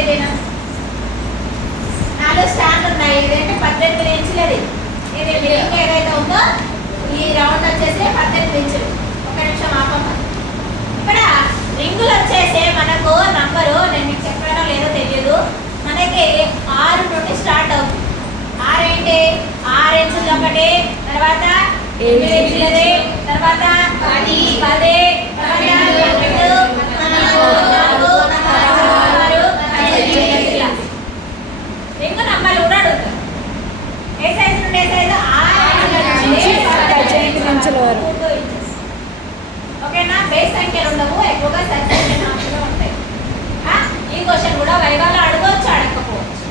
ఏదైనా 4 స్టాండ్లు ఉన్నాయి. ఇదేంటి 18 ఇంచులది. ఇది లింక్ ఏదైతే ఉందో ఈ రౌండ్ వచ్చేసి 18 ఇంచులు. ఒక నిమిషం ఆపమ్మ. ఇక్కడ రింగులు వచ్చేసి మనకు నంబరు నేను మీకు చెప్పానో లేదో తెలియదు. మనకి 6 నుండి స్టార్ట్ అవుతుంది. 6 ఏంటి 6 ఇంచులు ఒకటి, తర్వాత 8 ఇంచులది, తర్వాత 10 తర్వాత 12 రింగు నంబర్లు కూడా అడుగుతారు. ఏ సైజు నుండి ఏ సైజు 18 ఇంచుల వరకు. ఓకేనా. బేస్ సంఖ్యలు ఉండవు, ఎక్కువగా సరి సంఖ్యలు ఉంటాయి. ఈ క్వశ్చన్ కూడా వైవాలో అడగవచ్చు, అడగకపోవచ్చు.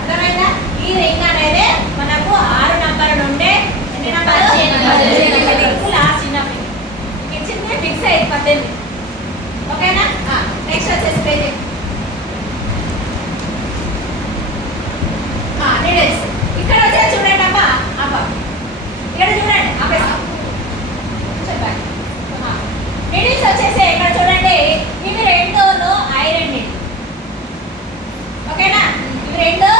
అర్థమైందా? ఈ రింగ్ అనేది మనకు 6 నంబర్ నుండి ఎన్ని నంబర్ లాస్ట్ ఇచ్చింది ఫిక్స్ అయ్యి 18. ఓకేనా. నెక్స్ట్ వచ్చేసి పేజ్ నీడల్స్. ఇక్కడ వచ్చేసి చూడండి అమ్మా, ఇక్కడ చూడండి చెప్పండి. నీడిల్స్ వచ్చేసి ఇక్కడ చూడండి, ఇవి రెండును ఐరన్ నీడిల్. ఓకేనా. ఇవి రెండు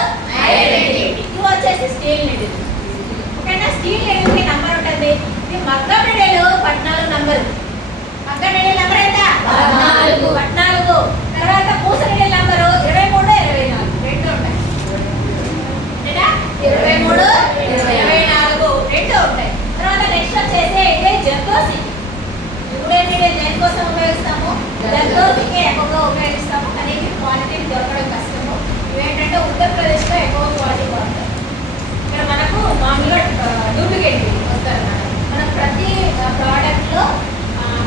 ఐరన్ నీడిల్, ఇవి వచ్చేసి స్టీల్ నీడిల్. ఓకేనా. స్టీల్ నీడిల్ కి నంబర్ ఉంటుంది. ఇది మగ్గం నీడిల్ 14 నంబర్. మగ్గం నీడిల్ నంబర్ ఎంత 14. తర్వాత పూస నీడిల్ నంబరు 23, 24 రెండు ఉంటాయి. 23, 24 రెండు ఉంటాయి. తర్వాత నెక్స్ట్ వచ్చేసి ఇది జర్దోసి. ఇప్పుడేంటి దేనికోసం ఉపయోగిస్తాము? జర్దోసికి ఎక్కువగా ఉపయోగిస్తాము, కానీ క్వాలిటీ దొరకడం కష్టము. ఇవేంటంటే ఉత్తరప్రదేశ్లో ఎక్కువ క్వాలిటీ వాడతారు. ఇక్కడ మనకు మామూలుగా డూప్లికేట్ వస్తారు. మనం ప్రతి ప్రోడక్ట్లో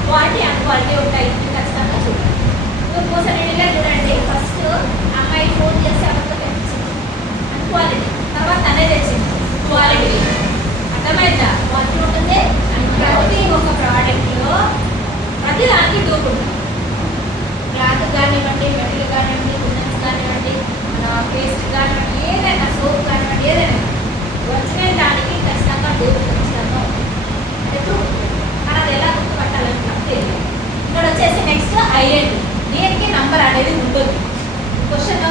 క్వాలిటీ అన్క్వాలిటీ ఉంటాయి, ఖచ్చితంగా చూడాలి. ఇప్పుడు పూస నీడిలో చూడండి, ఫస్ట్ అమ్మాయి ఫోన్ చేసి అబద్ధం తెచ్చింది అన్క్వాలిటీ, తర్వాత తనే తెచ్చింది క్వాలిటీ. అర్థమైందా? క్వాలిటీ ఉంటుంది. ప్రతి ఒక్క ప్రోడక్ట్లో ప్రతి దానికి డూప్ ఉంటుంది. క్లాత్ కానివ్వండి, మెటీరియల్ కానివ్వండి, గుడ్డన్స్ కానివ్వండి, మన పేస్ట్ కానివ్వండి, ఏదైనా సోప్ కానివ్వండి, ఏదైనా ఒరిజినల్ దానికి ఖచ్చితంగా డూప్ ఖచ్చితంగా ఉంటుంది. అది డూప్. కానీ అది ఎలా గుర్తుపట్టాలని నాకు తెలియదు. ఇక్కడ వచ్చేసి నెక్స్ట్ ఐరన్. దీనికి నంబర్ అనేది ఉంటుంది. క్వశ్చన్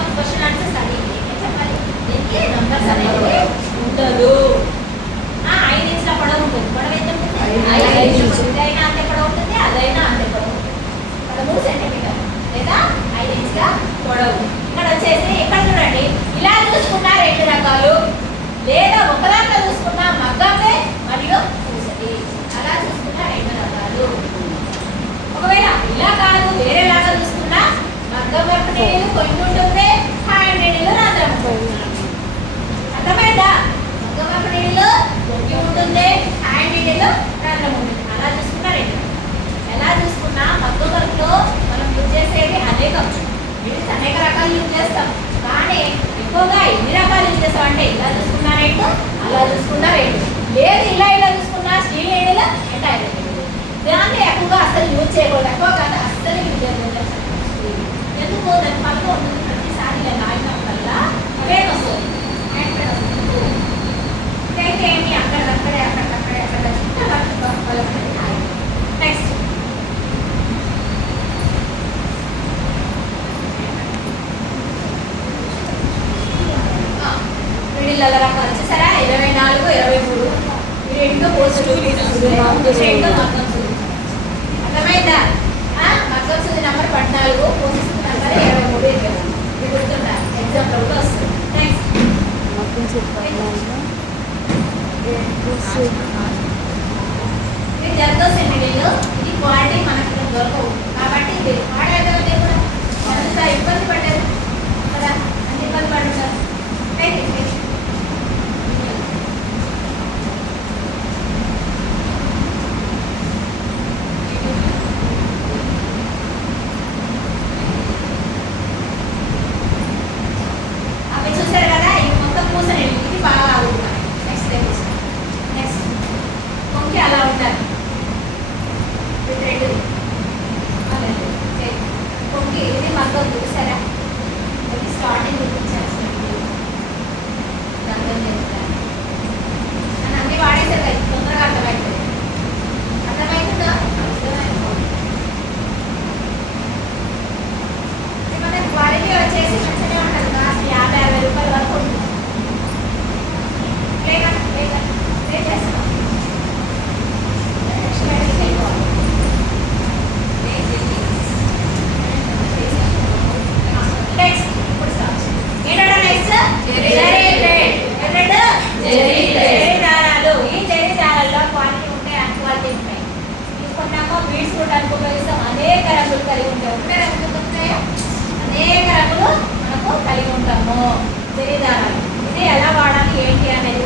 ఆన్సర్స్ అది చెప్పాలి. దీనికి నంబర్స్ అనేది ఉండదు. 5 ఇంచుల పొడవు ఉంటుంది. పొడవు ఎంత ఉంటుంది? 5 ఇంచులు. ఇదైనా అంతే పొడవు ఉంటుంది, అదైనా అంతే పొడవు ఉంటుంది. 13 సెంటీమీటర్ లేదా 5 ఇంచుల పొడవు. ఇక్కడ వచ్చేసి ఇక్కడ చూడండి, ఇలా చూసుకున్న 2 రకాలు, లేదా ఒకదాంట్లో చూసుకున్న మగ్గమే మరియు పూసది. అలా చూసుకున్న 2 రకాలు. ఒకవేళ ఇలా కాదు వేరేలాగా చూసుకున్నా మగ్గం వైపు నీళ్ళు కొన్ని ఉంటుంది, హ్యాండ్ నీళ్ళు రంధ్రం ఉంటుంది. అర్థమైందా? మగ్గం వైపు నీళ్ళు కొన్ని ఉంటుంది, హ్యాండ్ నీళ్ళు రంధ్రం ఉంటుంది. అలా చూసుకున్నా 2. ఎలా చూసుకున్నా మగ్గం వర్క్లో మనం యూజ్ చేసేది అనేకం నీడిల్స్, అనేక రకాలు యూజ్ చేస్తాం. కానీ ఎక్కువగా ఎన్ని రకాలు యూజ్ చేస్తాం అంటే ఇలా చూసుకున్నా 2, అలా చూసుకున్నా 2, లేదు ఇలా చూసుకున్నా స్టీల్ నీడిల్ అంటే ఐరన్ నీడిల్. దాన్ని ఎక్కువగా అసలు యూజ్ చేయకూడదు. ఎక్కువ కాదు, అస్సలు యూజ్ చేయకూడదు. ఎందుకు? దాని పనులు ఉంటుంది. ప్రతిసారి ఇలా లాగినప్పుడల్లా పెయిన్ వస్తుంది, హ్యాండ్ పెయిన్ వస్తుంది. ఇదైతే ఏంటి అక్కడక్కడే నెక్స్ట్ వీడిల్లో రకాలు వచ్చేసారా? 24, 23 ఈ రెండు పోస్టులు, రెండు మగ్గం సూది. అర్థమైందా? మగ్గం సూది నెంబర్ 14, పోస్ట్ నెంబర్ 23, 24 ఇది గుర్తుందా? ఎగ్జామ్లో కూడా వస్తుంది. నెక్స్ట్ ఇది జర్దోసి నీడిల్. ఇది క్వాలిటీ మనకి దొరకవు కాబట్టి ఇది వాడేది కూడా ఎంత ఇబ్బంది పడ్డారు కదా, అంత ఇబ్బంది పడుతుంటారు. వచ్చేసి మంచిగానే ఉంటుంది, కాస్ట్ 50-60 రూపాయల వరకు ఉంటుంది. ప్లే చేస్తాం. నెక్స్ట్ లైన్కి వెళ్ళిపోవాలి. నెక్స్ట్ ఇప్పుడు స్టార్ట్. ఏంటంటే నెక్స్ట్ జరీ థ్రెడ్. ఏంటంటే జరీ దారాలు. ఈ జరీ దారాల్లో క్వాలిటీ ఉంటాయి, అన్క్వాలిటీ ఉంటాయి. తీసుకున్నాక బీడ్స్ చూడడానికి ఉపయోగిస్తాం. అనేక రంగులు కలిగి ఉంటాయి. ఒకటే రంగులు ఉంటాయి, అనేక రంగులు మనకు కలిగి ఉంటాము జరీ దారాలు. ఇది ఎలా వాడాలి ఏంటి అనేది